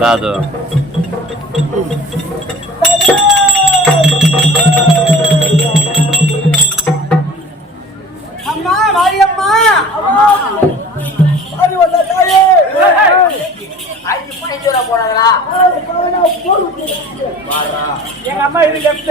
రాదు எங்க அம்மா இது லெஃப்ட்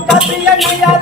அம்மா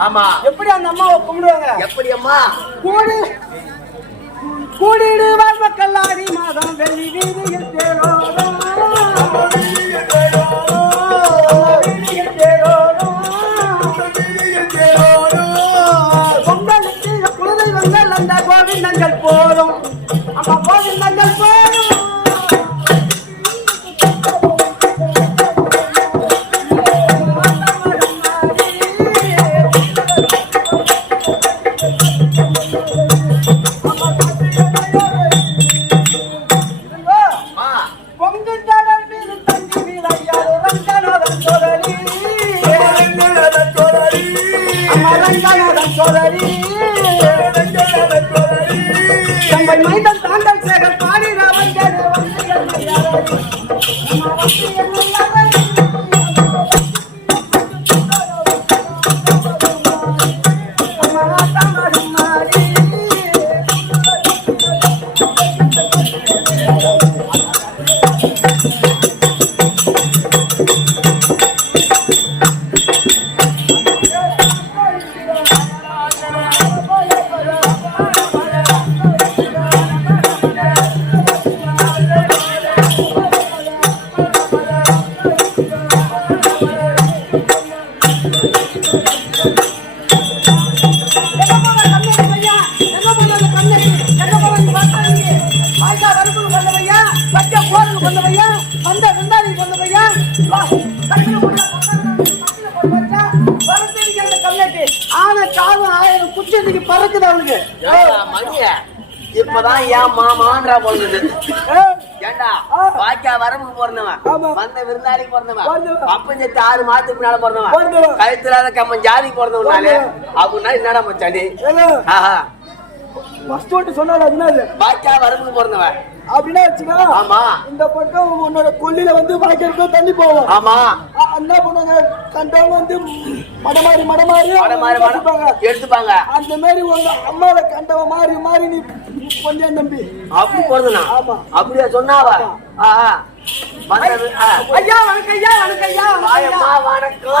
ஆமா. எப்படி அந்த அம்மாவை கும்பிடுவாங்க? எப்படி அம்மா கூடி கூடிடுவார் மக்கள் ஆடி மாதம் வெள்ளி வீதியில் தேரோடும் இப்பதான் ஏன் மாமான்றா பொழுது ஏண்டா பாக்கியா வரம்புக்கு பிறந்தவன். வந்த விருந்தாளிக்கு பிறந்தவன். அப்பன் செத்து ஆறு மாதத்துக்கு முன்னால பிறந்தவன். கழுத்துலாத கம்மன் ஜாதிக்கு பிறந்தவனாலே அப்படின்னா என்னடா சொன்னாரு அது பாக்கியா வரம்புக்கு பிறந்தவன் அப்படின்னா வச்சுக்கா ஆமா. இந்த பக்கம் உன்னோட கொல்லில வந்து வாய்க்கிறதுக்கு தண்ணி போவோம். ஆமா. என்ன பண்ணுவாங்க கண்டவங்க வந்து மடமாறி மடமாறி மாட மாறி மாட எடுத்துப்பாங்க. எடுத்துப்பாங்க. அந்த மாதிரி உங்க அம்மாவை கண்டவ மாறி மாறி நீ கொஞ்சம் தம்பி. அப்படி பிறந்தனா ஆமா. அப்படியா சொன்னாவா. ஐயா வணக்கம் ஐயா வணக்கம். ஐயா. வணக்கம்.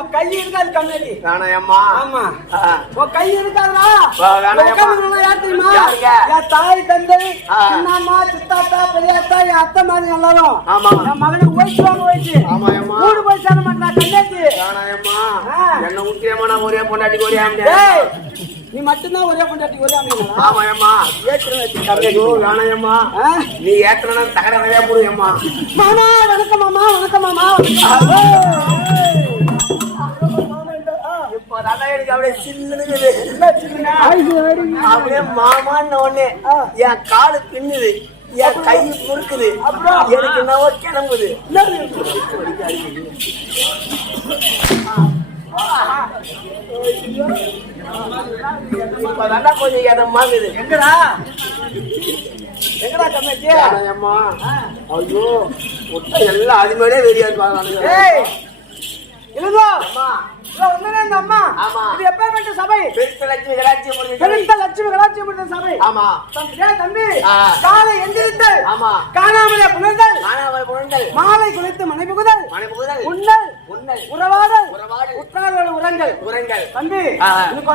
கண்ணாடி. வேணாயம்மா. ஆமா. உன் கை இருக்காதா. யார் தெரியுமா? யாருங்க? என் தாய் தந்தை. சின்னம்மா சித்தாத்தா பெரியாத்தா என் அத்தை மாதிரி எல்லாரும். ஆமா. என் மகனுக்கு வயசு வாங்க வயசு ஆமாயம்மா. மூணு போய் சேர மாட்டேன் கண்ணாடி. வேணாயம்மா. என்ன முக்கியமா நான் ஒரே பொண்டாட்டிக்கு ஒரே நீ மட்டும்தான் ஒரே பொண்டாட்டி ஒரே ஆமாயம்மா. வேணாயம்மா. நீ ஏத்தனா தகர நிறைய போடுவேம்மா மாமா வணக்கம் மாமா வணக்கம். மாமா இப்போ தானே எனக்கு அப்படியே சில்லுனுக்குது அப்படியே மாமான்னு உடனே என் காலு பின்னுது. என் கை முறுக்குது. எனக்கு என்னவோ கிளம்புது. இப்பதான்டா கொஞ்சம் இதமாகுது. எங்கடா? எங்கடா கண்ணாச்சி அம்மா ஐயோ முட்டை எல்லாம் அது மேலே வெறியா இருப்பாங்க அம்மா. இந்த அம்மா. ஆமா. இது எப்பேற்பட்ட சபை. பெருத்த லட்சுமி கலாச்சி முடிஞ்சு பெருத்த லட்சுமி கலாச்சார சபை. ஆமா. தம்பி. காலை எந்திரித்தல். ஆமா. காணாமலே புணர்தல் மாணவர் குழந்தை மாலை குளித்து மனை புகுதல் மனைபுகுதல். உண்ணல். உண்ணல். உறவாடல். உறவாடல். உற்றாரோட உரங்கள் உரங்கள் தம்பி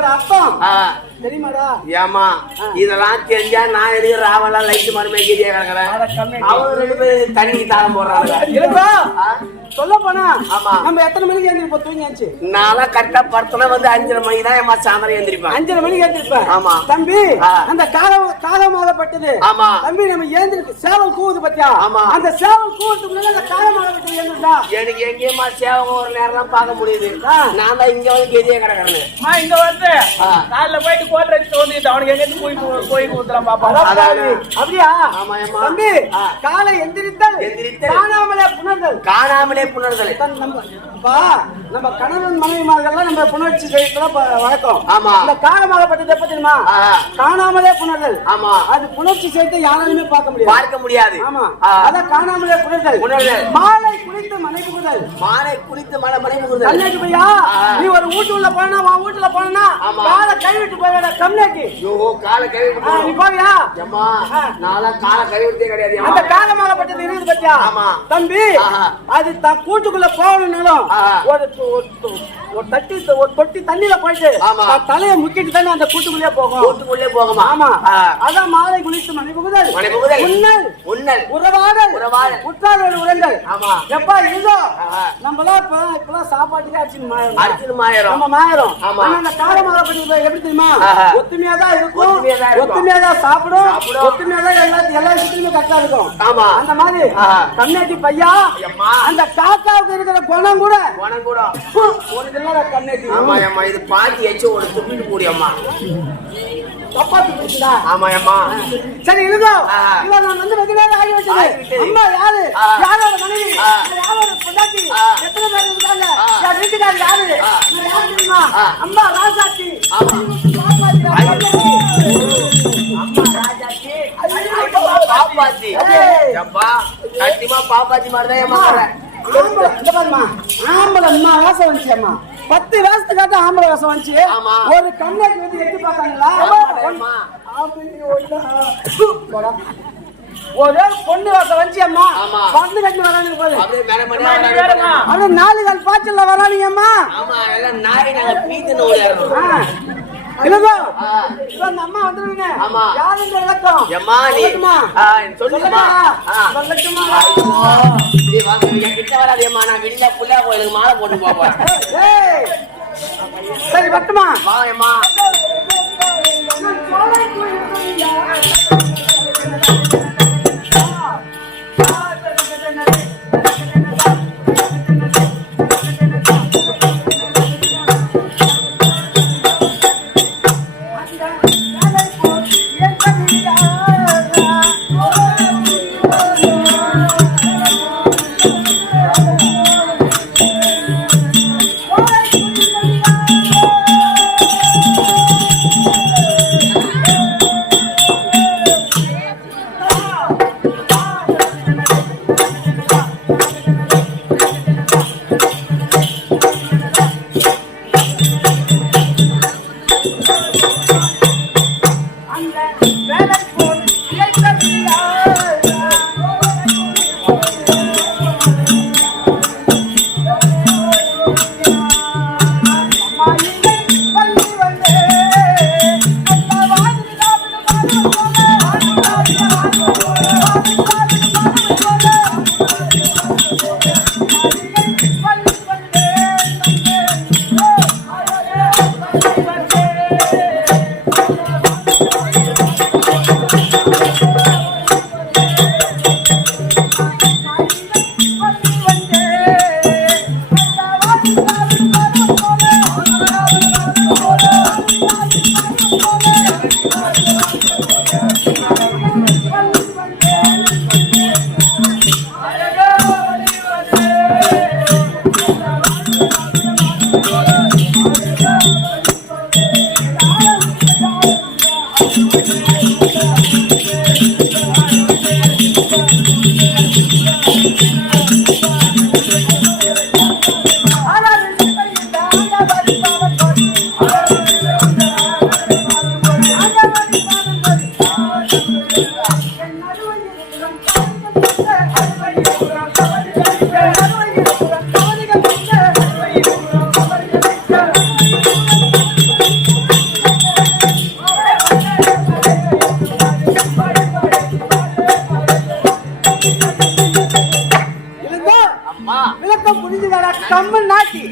அர்த்தம். ஆ, தெரியுமாடா? ஏம்மா இதெல்லாம் தெரிஞ்சா நான் எதுக்கு லைட் மருமே கிரியா கிடக்குறேன் அவங்க ரெண்டு பேரும் தண்ணி தாளம் போடுறாங்க. சொல்ல போனா ஆமா. நம்ம எத்தனை மணிக்கு எழுந்திருப்போம் தூங்கியாச்சு நான்லாம் கரெக்டா படுத்தனா வந்து அஞ்சரை மணிக்கு தான் என் சாயந்தரம் எழுந்திருப்பேன் அஞ்சரை மணிக்கு எழுந்திருப்பேன் ஆமா. தம்பி. அந்த காகம் காகமாகப்பட்டது ஆமா. தம்பி நம்ம ஏந்திருக்கு சேவல் கூவுது பத்தியா ஆமா. அந்த சேவல் கூவுறதுக்கு முன்னாடி அந்த காகமாகப்பட்டது ஏந்திருந்தா எனக்கு எங்கேயுமா சேவகம் ஒரு நேரம் பார்க்க முடியுது. நான் தான் இங்க வந்து கெதியே கிடக்குறேன் இங்க வந்து. காலைல போயிட்டு கோட்டை வச்சு தோண்டிட்டு அவனுக்கு எங்கேயும் போய் போய் ஊத்துறான் பாப்பா. அப்படியா ஆமாயம்மா. தம்பி. காலை எந்திரித்தல் எந்திரித்தல். காணாமலே புணர்தல் காணாமலே புணர்தலை. தன் நம்ம கணவன் மனைவிமார்கள்லாம் நம்ம புணர்ச்சி செய்யறதுலாம் வழக்கம் ஆமா. இந்த காலமாகப்பட்டது எப்ப தெரியுமா. காணாமலே புணர்தல் ஆமா அது புணர்ச்சி செய்து யாராலுமே பார்க்க முடியாது பார்க்க முடியாது ஆமா ஆ. அதான் காணாமலே புணர்தல் புணர்தல். மாலை குளித்து மனை புகுதல் மானை குளித்து மலை மலை புகுதல் கண்ணாடி பையா. நீ ஒரு வீட்டு உள்ள போனா உன் வீட்டுல போனா. காலை கழுவிட்டு போய் கம்னாக்கி ஐயோ காலை ஆ, நீ போவியா அம்மா. நான்லாம் காலை கழுவிட்டே கிடையாது அந்த அம்மா. காலமாகப்பட்டது இருக்குது பத்தியா ஆமா. தம்பி. அது தான் கூட்டுக்குள்ள போகணும்னாலும். ஒரு ஒரு தட்டி ஒரு தொட்டி தண்ணியில போயிட்டு தலையை முக்கிட்டு தானே அந்த கூட்டுக்குள்ளே போகும். வீட்டுக்குள்ளே போகுமா? ஆமா. அதான் மாலை குளித்து மனை புகுதல் மனை புகுதல். உண்ணல். உண்ணல். உறவாடல். உறவாடல். உற்றாரோட உரங்கள் ஆமா. எப்பா இதோ? ஆஹா. நம்மளாம் இப்ப இப்பெல்லாம் சாப்பாட்டுக்கு அடிச்சு மாயிரம் அரிசின்னு மாயிரம் நம்ம மாயிரம் ஆமா. அந்த காலமாகப்பட்டது எப்படி தெரியுமா. ஒத்துமையா தான் இருக்கும். ஒத்துமையா தான் சாப்பிடும். ஒத்துமையா தான் எல்லாத்தையும் எல்லா விஷயத்துலயும் கரெக்டா இருக்கும். ஆமா. அந்த மாதிரி ஆஹா. கண்ணாடி பையா அந்த காக்காவுக்கு இருக்கிற குணம் கூட உனக்கு கூட. ஆமா அம்மா இது பாட்டி வச்சு ஒரு துப்பிட்டு கூடி அம்மா தப்பாத்து போச்சுடா ஆமா அம்மா சரி ஆஹா. இல்ல நான் வந்து வெகு நேரம் ஆகி வச்சது. ஆகிவிட்டது. அம்மா யாரு. யாரோட மனைவி. யாரோட பொண்டாட்டி. எத்தனை பேர் இருக்காங்க. என் யாரு யாரு? தெரியுமா. அம்மா ராசாத்தி பாப்பாத்தி. அம்மா பாப்பாச்சி ஏய். அப்பா கண்டிப்பா பாப்பாச்சி மாதிரி தான் ஆம்பளை, இங்க பாரும்மா, ஆம்பளை அம்மா வேஷம் வந்துச்சு அம்மா. பத்து வேஷத்துக்காக ஆம்பளை வேஷம் வந்துச்சு. ஆமா. ஒரு கண்ணாடி வந்து எட்டி பார்த்தாங்களா? ஒரே பொண்ணு வேஷம் வந்துச்சு அம்மா. ஆமா. வந்து கட்டி வரானுங்க வேறம்மா. அவனு நாலு கால் பாய்ச்சல்ல வரானுங்க அம்மா. ஆமா எல்லாம் நாய் நாங்க பீத்துன்னு அம்மா வந்துருவீங்க. ஆமா. யாரு இந்த விளக்கம்? எம்மா நீ சொல்லுமா. சொல்லட்டுமா? கிட்ட வராதேம்மா நான் விடிஞ்சா புள்ளா கோயிலுக்கு மாலை போட்டு ஏய். சரி வரட்டுமா வாங்கம்மா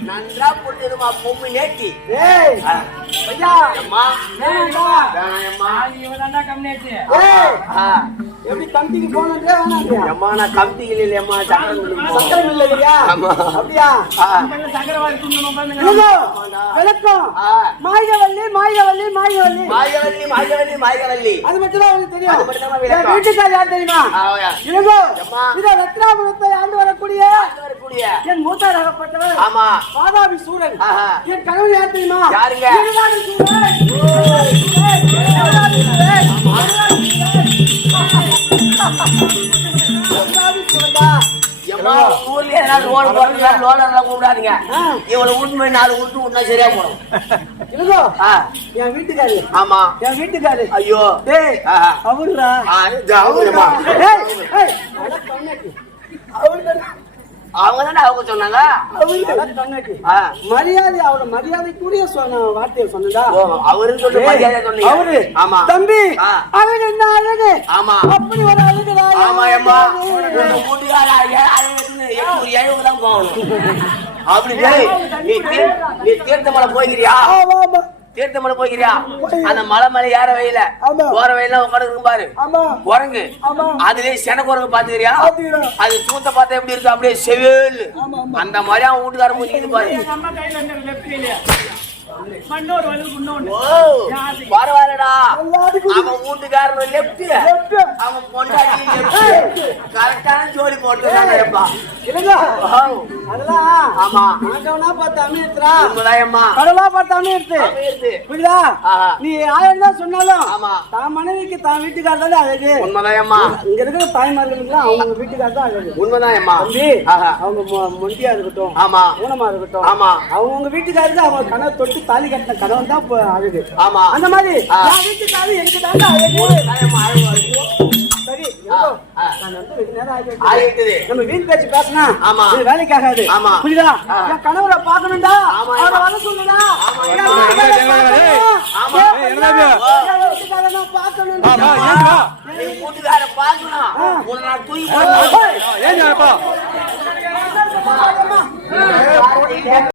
நன்றா புரிஞ்சதுமா பொம்மு நேட்டி ஏய் ஆ. ஐயா அம்மா வேணாம்டா. வேணாயம்மா இவன் கம்மியாச்சு ஏய் ஆ. எப்படி தம்பிக்கு போனதே வேணாம்டியா அம்மா நான் கம்பிகள் இல்லையம்மா குடிப்போம். சக்கரம் இல்லையா. அப்படியா. விளக்கம். மாயவல்லி மாயவல்லி மாயவல்லி. மாயவல்லி மாயவல்லி மாயவல்லி. அது மட்டும் தான் தெரியும். வீட்டுக்கார் யார் தெரியுமா. இத ரத்னாபுரத்தை ஆண்டு வரக்கூடிய என் மூத்தாராகப்பட்டவர் ஆமா. வாதாபி சூரன். என் கணவன் யார் தெரியுமா? யாருங்க? சூரன். கூப்பிடாதீங்க. ஆ. இவனை உண்மை நாலு உருட்டு விட்டா சரியா போடும் என் வீட்டுக்காரு. ஆமா. என் வீட்டுக்காரு. ஐயோ. டேய். அவருடா. அவருமா? ஏய், அவங்க தானே அவங்க சொன்னாங்க. மரியாதை அவரோட மரியாதைக்குரிய சொன்ன வார்த்தையை சொன்னதா? ஓ, அவருன்னு சொல்லி மரியாதை சொன்னீங்க? அவரு ஆமா. தம்பி. அவன் என்ன அழகு ஆமா. அப்படி ஒரு அழகுடா ஆமா அம்மா உங்க வீட்டுக்கார எண்ணூறு எழுபது தான் போகணும். அப்படி நீ தீர்த்தமலை போய்கிறியா ஆமா தீர்த்தமலை போய்கிறியா அந்த மலை மேல ஏற வயல. போற வயல உட்காந்து பாரு. ஆமா. குரங்கு ஆமா. அதுலயே சென குரங்கு பாத்துக்கிறியா. அது தூத்த பார்த்தா எப்படி இருக்கு அப்படியே செவேல். அந்த மாதிரி அவன் வீட்டுக்கார முடிக்குது பாரு. பரவாயில்லடா. அவன் வீட்டுக்காரன் லெப்ட். அவன் பொண்டாட்டி கரெக்டான ஜோடி போட்டுருக்காங்கப்பா இல்லைங்க ஆமா. அதெல்லாம் ஆண்டவனா பார்த்து அமையத்துறா உண்மைதாயம்மா. கடவுளா பார்த்து அமையத்து. புரியுதா. நீ ஆயிரம் தான் சொன்னாலும் ஆமா. தான் மனைவிக்கு தான் வீட்டுக்காரர் தானே அழகு. உண்மைதாயம்மா. இங்க இருக்கிற தாய்மார்களுக்கு அவங்க வீட்டுக்காரர் தான் அழகு. உண்மைதாயம்மா. தம்பி. அவங்க மொண்டியா இருக்கட்டும் ஆமா. ஊனமா இருக்கட்டும் ஆமா. அவங்கவுங்க வீட்டுக்காருக்கு அவங்க கனவு தொட்டு தாலி கட்டின கனவு தான் அழகு. ஆமா. அந்த மாதிரி வீட்டுக்காரரு எனக்கு தாங்க அழகு. நம்ம வீண் பேச்சு பேசினா ஆமா. இது வேலைக்கு ஆகாது ஆமா. புரியுதா. என் கணவரை பார்க்கணும்டா அவரை. வர சொல்லுடா பார்க்கணும்.